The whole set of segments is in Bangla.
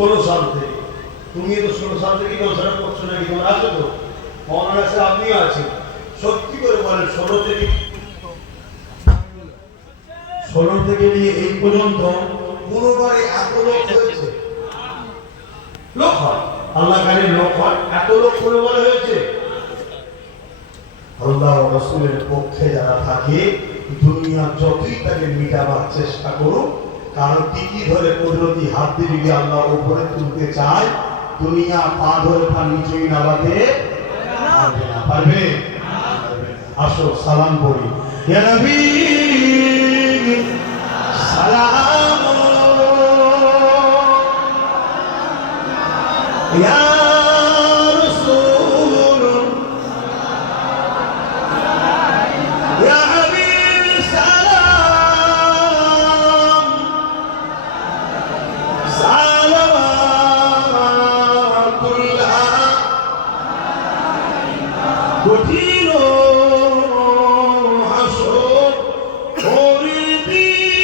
16 সাল থেকে। তুমি তো 16 সাল থেকে গবেষণা করছো নাকি? তোমার আছে তো, মনে আছে, আপনিও আছেন। সত্যি করে বলেন, 16 থেকে নিয়ে এই পর্যন্ত কোনোবারে এত লোক হয়েছে? লোক হয়, আল্লাহ কারে লোক হয়, এত লোক কোনোবারে হয়েছে? আল্লাহ রাসূলের পক্ষে যারা থাকে, দুনিয়া যতই তাকে মিটাবার চেষ্টা করুক, কারণ টিকি ধরে কুদরতি হাত দিয়ে যদি আল্লাহ উপরে তুলতে চায়, দুনিয়া পা ধরে তার নিচেই নামাতে পারবে? আসো সালাম করি। ইয়া নবী সালাম, ইয়া কঠিন হাসর দিনে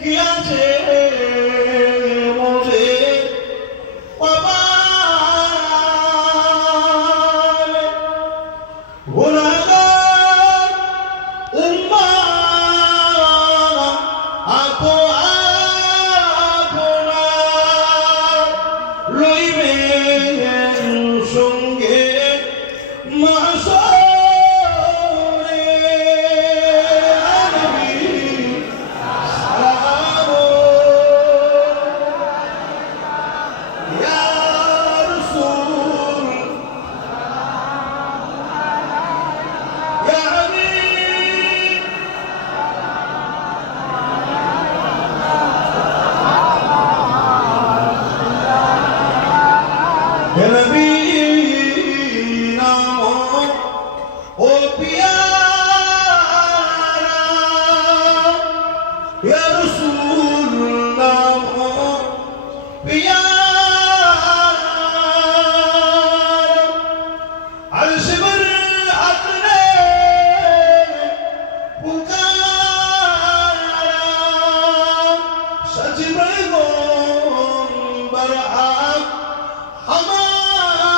কি আছে মনে পাবার, গুনাহগার উম্মাহ আপো আপনা লইবে সঙ্গে মাশরে। নবী সালাম, ইয়া রাসূল, ইয়া হাবিব, ইয়া নবী ओ प्यारा, या रसूल नाम हो प्यारा, अर्श पर अपने पुकारा, सच में गोंबर आप हमारा।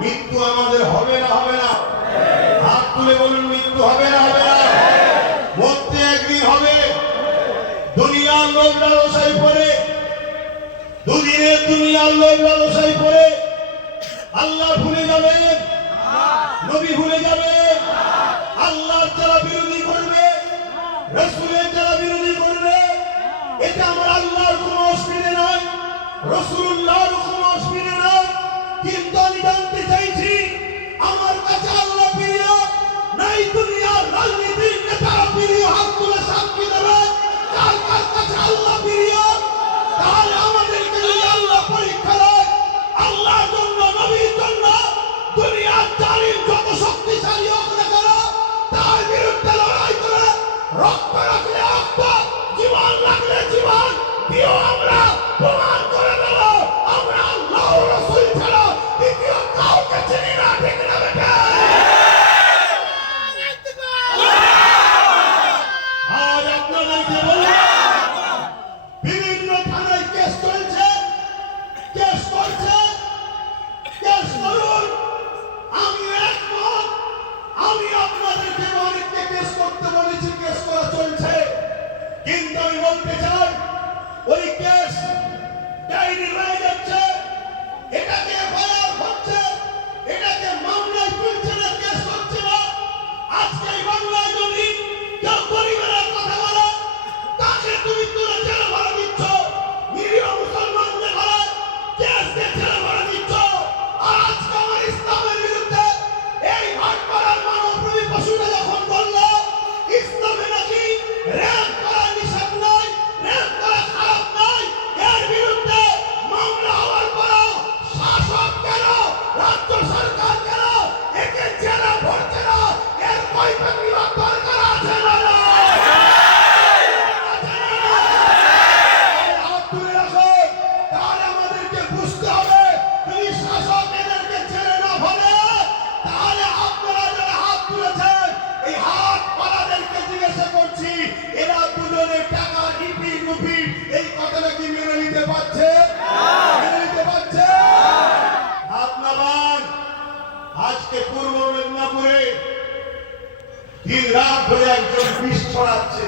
মৃত্যু আমাদের হবে না? হবে না? হাত তুলে বলুন, মৃত্যু হবে না? হবে না? মরতে একদিন হবে। দুনিয়ার লোভ লালসায় পড়ে, দুদিনের দুনিয়ার লোভ লালসায় পড়ে আল্লাহ ভুলে যাবে, নবী ভুলে যাবে। আল্লাহর যারা বিরোধী করবে, রাসূলের যারা বিরোধী করবে, এটা আমার আল্লাহর কোনো অসুবিধা নয়, রাসূলুল্লাহর কোনো অসুবিধা নয়। কিন্তু আমি জানতে চাইছি, আমার কাছে আল্লাহ প্রিয় নাই দুনিয়ার রাজনীতির নেতারা প্রিয়? হাত তুলে সাক্ষী দেবে কার কার কাছে আল্লাহ প্রিয়। তাহলে আমাদেরকে যদি আল্লাহ পরীক্ষা দেয়, আল্লাহর জন্য, নবীর জন্য দুনিয়ার জালিম যত শক্তিশালী হোক না কেন, তার বিরুদ্ধে লড়াই করে রক্ত রাখলে রক্ত, জীবন রাখলে জীবন দিও, আমরা প্রমাণ করে দেব আমরা আল্লাহ রাসূল ছাড়া দ্বিতীয় কাউকে চিনি না। ঠিক না বেটা? আজ আপনাদেরকে বলবো, মুসলমানের টাকা ইপি রুপি এই কথাটা কি মেনে নিতে পারছে? মেনে নিতে পারছে? হাত নামান। আজকে পূর্ব মেদিনীপুরে দিন রাত ধরে একজন বিষ ছড়াচ্ছে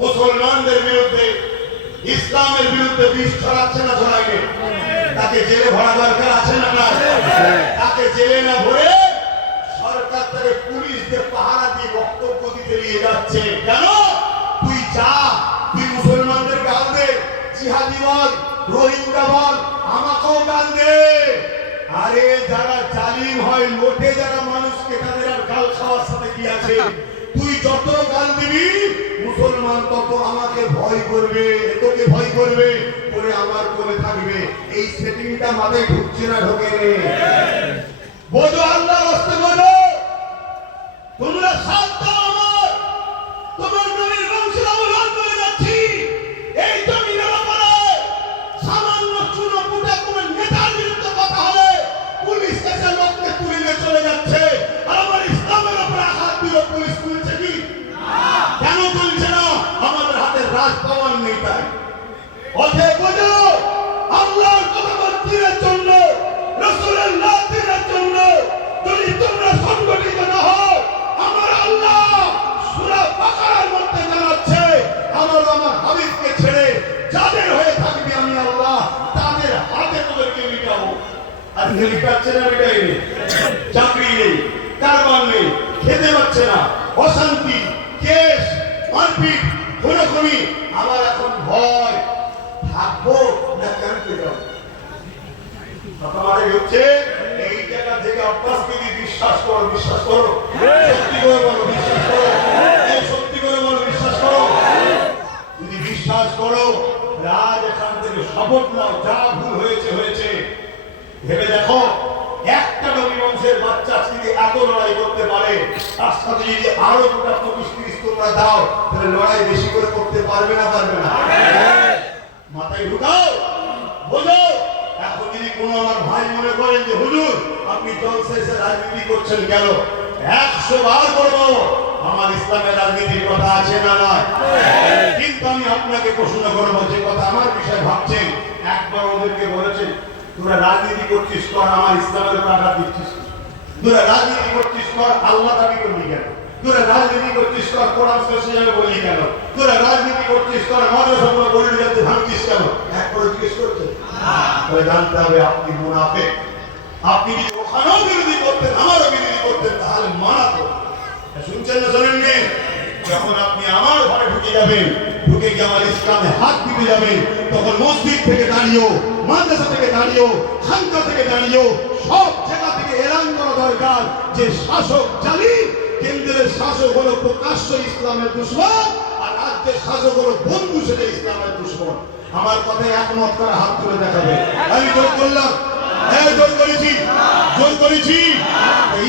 মুসলমানদের বিরুদ্ধে, ইসলামের বিরুদ্ধে বিষ ছড়াচ্ছে না ছড়াইনি? তাকে জেলে ভরা দরকার আছে না না? তাকে জেলে না ভরে সরকার তাকে পুলিশ দিয়ে পাহারা দিয়ে বক্তব্য দিতে নিয়ে যাচ্ছে। কেন? তুই যা, তুই মুসলমানদের গাল দে, জিহাদি বল, রোহিঙ্গা বল, আমাকেও গাল দে। আরে যারা জালিম হয়, লোটে যারা মানুষকে, তাদের আর গাল খাওয়ার সাথে কি আছে? তুই যত গাল দিবি মুসলমান তত আমাকে ভয় করবে, তোকে ভয় করবে, পরে আমার কোলে থাকবে। এই সেটিংটা মাথায় ঢুকছে না? ঢোকে রে? বোঝো, আল্লাহ রাস্তে বোঝো। তোমরা সাথ দাও আমার, তোমার নবীর বংশের অবলম্বন করে যাচ্ছি। এই জমিনের উপরে সামান্য চুনো পুটা কোনো নেতার বিরুদ্ধে কথা হলে পুলিশ এসে লোককে তুলে নিয়ে চলে যাচ্ছে। আর আমার ইসলামের উপরে হাত দিল, পুলিশ তুলছে কি? কেন তুলছে না? আমাদের হাতে রাজ পাওয়ার নেই তাই। অতএব বোঝো, আল্লাহর কথা বলার জন্য, রাসূলের নাতির জন্য যদি তোমরা সংগঠিত না হও, আমার আল্লাহ সূরা বাকারার মধ্যে জানাচ্ছে, আমার হাবিবকে ছেড়ে যাদের হয়ে থাকবে আমি আল্লাহ তাদের হাতে তোদেরকে মিটাবো। আজকে মিটাচ্ছে না? মিটাইনি। চাকরি নেই, কারবার নেই, খেতে পাচ্ছে না, অশান্তি, কেস, মারপিট, খুনোখুনি। আমার এখন ভয়, থাকবো না কেমন যাবো? আপনাদের হচ্ছে এই জায়গা থেকে অভ্যাস করে বিশ্বাস করো, বিশ্বাস করো, সত্যি করে বলো, বিশ্বাস করো, সত্যি করে বলো, বিশ্বাস করো। যদি বিশ্বাস করো, রাজ এখান থেকে শপথ নাও, যা ভুল হয়েছে হয়েছে। ভেবে দেখো, একটা নবী বংশের বাচ্চা যদি এত লড়াই করতে পারে, তার সাথে যদি আরো গোটা 25-30 তোমরা দাও, তাহলে লড়াই বেশি করে করতে পারবে না? পারবে না? মাথায় ঢুকাও, বোঝো। এখন যদি কোনো আমার ভাই মনে করেন যে হুজুর আপনি জলসা এসে রাজনীতি করছেন, কেন? 100 বার করবো, আমার ইসলামের রাজনীতির কথা আছে না নয়? কিন্তু আমি আপনাকে প্রশ্ন করবো, যে কথা আমার বিষয়ে ভাবছেন, একবার ওদেরকে বলেছেন তোরা রাজনীতি করছিস কর, আমার ইসলামের টাকা দিচ্ছিস? তোরা রাজনীতি করছিস কর, আল্লাহ দাবি করলি কেন? তোরা রাজনীতি করছিস কর, কোরআন শেষে বললি কেন? তোরা রাজনীতি করছিস কর, মাদ্রাসাগুলো বললি যাতে ভাঙছিস কেন? একবার জিজ্ঞেস করছে? তবে জানতে হবে আপনি মুনাফিক। আপনি যদি ওখানেও বিরোধী করতেন, আমারও বিরোধী করতেন, তাহলে মানাতো। শুনছেন না শোনেননি? যখন আপনি আমার ঘরে ঢুকে যাবেন, ঢুকে গিয়ে আমার ইসলামে হাত দিতে যাবেন, তখন মসজিদ থেকে দাঁড়িয়েও, মাদ্রাসা থেকে দাঁড়িয়েও, খানকা থেকে দাঁড়িয়েও, সব জায়গা থেকে এলান করা দরকার যে শাসক জালিম, কেন্দ্রের শাসক হলো প্রকাশ্য ইসলামের দুশমন, আর রাজ্যের শাসক হলো বন্ধু সেটা ইসলামের দুশমন। আমার কথায় একমত করে হাত তুলে দেখাবে। আমি জোর করলাম? হ্যাঁ, জোর করেছি, জোর করেছি।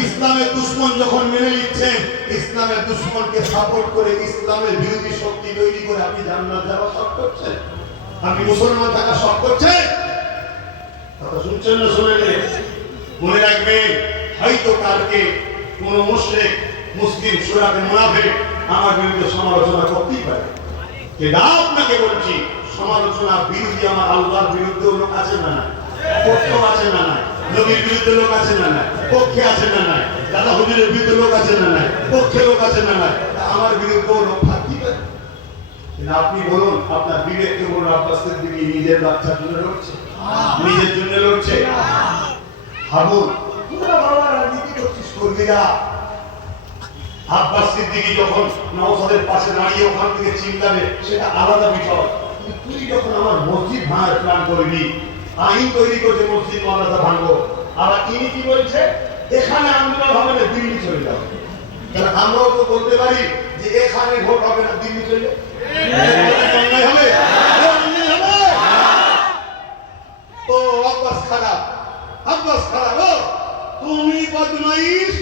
ইসলামের দুশমন যখন মেনে নিচ্ছেন, ইসলামের দুশমনকে সাপোর্ট করে ইসলামের বিরোধী শক্তি তৈরি করে আপনি জান্নাত যাওয়া শখ করছেন, আপনি মুসলমান থাকা শখ করছেন। কথা শুনছেন না? শুনেন? মনে রাখবেন, হয়তো কালকে কোন মুশরিক, মুসলিম, সুরাতে মুনাফিক আমার বিরুদ্ধে সমালোচনা করতেই পারে। কিন্তু আপনাকে বলছি, সমালোচনা বিরোধী আমার আল্লাহর বিরুদ্ধেও লোক আছে না না? পক্ষ আছে না না? নবীর বিরুদ্ধে লোক আছে না না? পক্ষে আছে না না? দাদা হুজুরের বিরুদ্ধে লোক আছে না না? পক্ষে লোক আছে না না? আমার বিরুদ্ধেও লোক থাকতেই পারে। কিন্তু আপনি বলুন, আপনার বিবেককে বলুন, আব্বাস সিদ্দিকী নিজের বাচ্চার জন্য লড়ছে, নিজের জন্য লড়ছে। ভাবুন, তোমরা বাবা রাজনীতি করছিস, কর্মীরা। আব্বাস সিদ্দিকী যখন নওশাদের পাশে দাঁড়িয়ে ওখান থেকে চিল্লাবে, সেটা আলাদা বিষয়। কিন্তু তুই যখন আমার মসজিদ ভাঙার প্ল্যান করবি, আইন তৈরি করছে মসজিদ মাদ্রাসা ভাঙবো, আবার ইনি কি বলছে, এখানে আন্দোলন হবে না, দিল্লি চলে যাবে। তাহলে আমরাও তো বলতে পারি যে এখানে ভোট হবে না, দিল্লি চলে যাবে। তো আব্বাস খারাপ, আব্বাস খারাপ। তুমি বদমাইশ,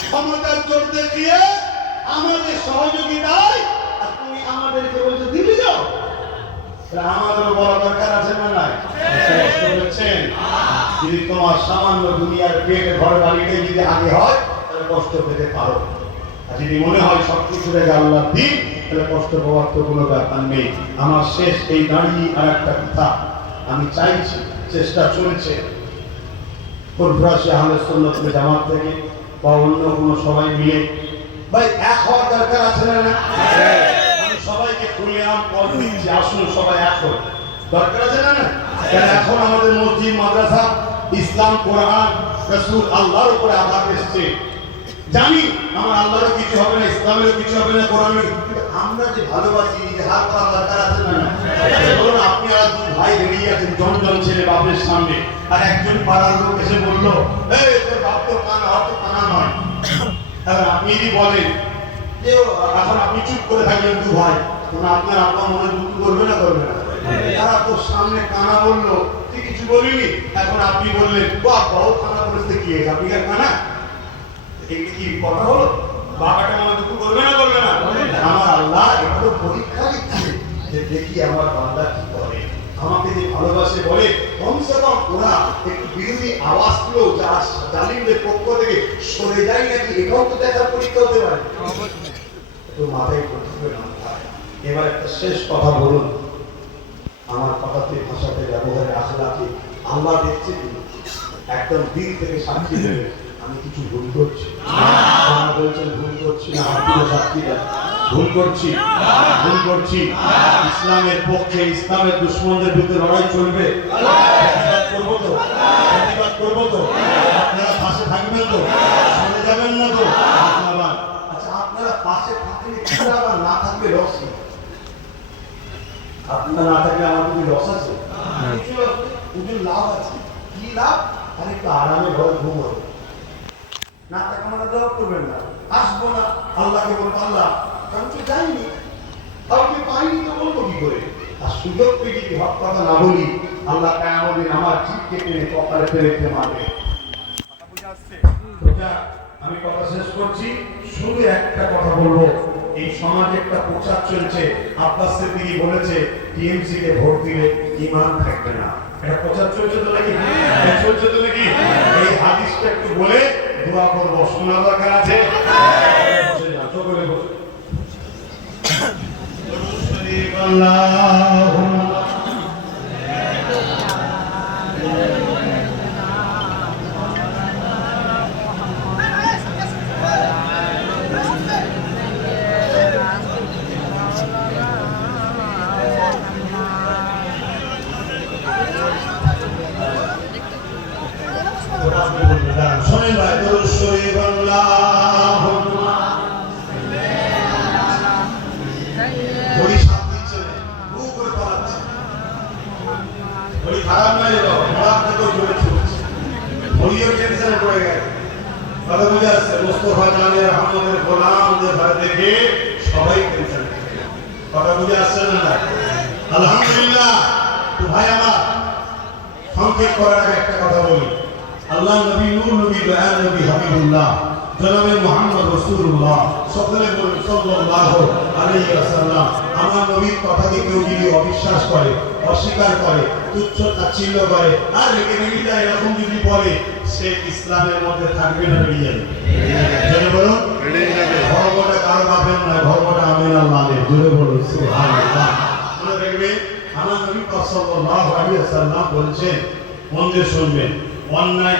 ক্ষমতার জোর দেখিয়ে আমাদের সহযোগিতায় আর তুমি আমাদেরকে বলছো দিল্লি যাও। আমাদেরও বড় দরকার আছে না নাই? যদি তোমার সামান্য দুনিয়ার পেটে ঘর বাড়িতে যদি আগে হয়, তাহলে কষ্ট পেতে পারো। আর যদি মনে হয় সবকিছু রেখে আল্লাহ দিন, তাহলে কষ্ট পাওয়ার তো কোনো ব্যাপার নেই। আমার শেষ এই দাঁড়িয়ে আর একটা কথা আমি চাইছি, চেষ্টা চলছে ফুরফুরাশি আহলে সুন্নাত ওয়াল জামাত থেকে বা অন্য কোনো সবাই মিলে ভাই এক হওয়ার দরকার আছে না? আমি সবাইকে খুলে পথ দিচ্ছি, আসুন সবাই এক হন, দরকার আছে না? এখন আমাদের মসজিদ মাদ্রাসা ইসলাম কোরআন রাসূল আল্লাহর উপরে আঘাত এসছে। জানি আমার আল্লাহরও কিছু হবে না, ইসলামেরও কিছু হবে না, কোরআনের, আমরা যে ভালোবাসি যে হাত করা দরকার আছে না? বলুন আপনি আর দুই ভাই বেরিয়ে আছেন জনজন ছেলে বাপের সামনে, আর একজন পাড়ার লোক এসে বললো এই তোর বাপ তো কানা, অত কানা নয়। তাহলে আপনি যদি বলেন যে এখন আপনি চুপ করে থাকলেন দু ভাই, তখন আপনার আব্বা মনে দুঃখ করবে না? করবে না? তারা তোর সামনে কানা বললো, তুই কিছু বলিনি, এখন আপনি বললেন বাপ বাবু কানা বলেছে কি হয়েছে, আপনি আর কানা? কি কথা হলো? বাবাটা মনে দুঃখ করবে না? করবে না? আমার আল্লাহ এটা তো পরীক্ষা দিচ্ছে যে দেখি আমার বান্দা কি করে, আমাকে যে ভালোবাসে বলে কমসে কম ওরা একটু বিরোধী আওয়াজ গুলো যা জালিমদের পক্ষ থেকে সরে যায় নাকি, এটাও তো দেখার পরীক্ষা হতে পারে। তো মাথায় করতে না। এবার একটা শেষ কথা বলুন, আমার কথাতে ভাষাতে ব্যবহারে আখলাকে আল্লাহ দেখছে একদম দিল থেকে সাক্ষী দেবে আমি কিছু ভুল করছি। আপনারা বলছেন ভুল করছি না, আপনিও সাক্ষী দেন ভুল করছি, ভুল করছি। ইসলামের পক্ষে ইসলামের দুশমনদের বিরুদ্ধে লড়াই চলবে, প্রতিবাদ করবো তো, প্রতিবাদ করবো তো, আপনারা পাশে থাকবেন তো, সরে যাবেন না তো? আপনারা আচ্ছা আপনারা পাশে থাকলে কি আবার না থাকলে লস নেই? আপনারা না থাকলে আমার যদি লস আছে, কিছু লাভ আছে। কি লাভ? আর একটু আরামে ঘরে ঘুম হবে না, তাকে আমরা জবাব করবেন না, আসবো না, আল্লাহকে বলবো আল্লাহ কারণ তো যাইনি, কাউকে পাইনি তো বলবো কি করে? আর সুযোগ পেয়ে যদি হক কথা না বলি, আল্লাহ কিয়ামতের আমার জিভকে টেনে কপালে রেখে মারবে। কথা বুঝে আসছে? আমি কথা শেষ করছি, শুধু একটা কথা বলবো, এই সমাজে একটা প্রচার চলছে, আব্বাস সিদ্দিকী বলেছে টিএমসি কে ভোট দিলে ঈমান থাকবে না। এটা প্রচার চলছে তো নাকি? চলছে তো নাকি? এই হাদিসটা একটু বলে দোয়া করবো, শোনা দরকার আছে। বসে যাও, চোখ করে বসে। আল্লাহুম্মা শোনেন ভাই, দরুদ শরীফ আল্লাহুম্মা ঘড়ি সাথ দিচ্ছে না, ভু করে পালাচ্ছে, ঘড়ি খারাপ নয়, খারাপ থেকেও জোরে চলছে, ঘড়িও টেনশনে পড়ে গেছে। কথা বুঝে আসছে? মোস্তফা জানের আমাদের গোলামদের ভাই দেখে সবাই টেনশনে। কথা বুঝে আসছে না? আলহামদুলিল্লাহ। তো ভাই আমার সংক্ষেপ করার আগে একটা কথা বলি, আল্লাহ নবী, নূর নবী, দয়াল নবী, হাবিবুল্লাহ জনাবে মুহাম্মদ রাসূলুল্লাহ সকলে বলুন সাল্লাল্লাহু আলাইহি ওয়াসাল্লাম। আমার নবীর কথাকে কেউ যদি অবিশ্বাস করে, অস্বীকার করে, তুচ্ছ তাচ্ছিল্য করে আর রেখে রেখে যায়, এরকম যদি বলে, সে ইসলামের মধ্যে থাকবে না, বেরিয়ে যাবে। জোরে বলুন, ধর্মটা কারো বাপের নয়, ধর্মটা আমিন আল্লাহের। জোরে বলুন সুবহানাল্লাহ। মনে রাখবেন আমার নবী সাল্লাল্লাহু আলাইহি ওয়াসাল্লাম বলেছেন, মন দিয়ে শুনবেন, অন্যায়